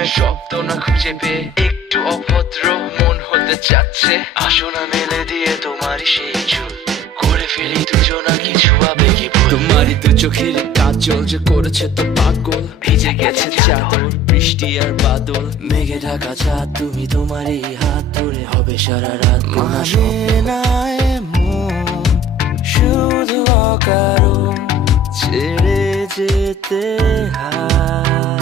প্রেমের শব্দ না খুঁজে পেয়ে একটু অভদ্র মন হতে চাচ্ছে। আসো না মেলে দিয়ে তোমারই সেই চুল, করে ফেলি দুজনা কিছু আবেগী ভুল। তোমারই দু চোখের কাজল যে করেছে তো পাগল, ভিজে গেছে চাদর বৃষ্টি আর বাদল। মেঘে ঢাকা চাঁদ তুমি তোমারই হাত ধরে হবে সারা রাত। মানে না এমন শুধু অকারণ ছেড়ে যেতে হয়।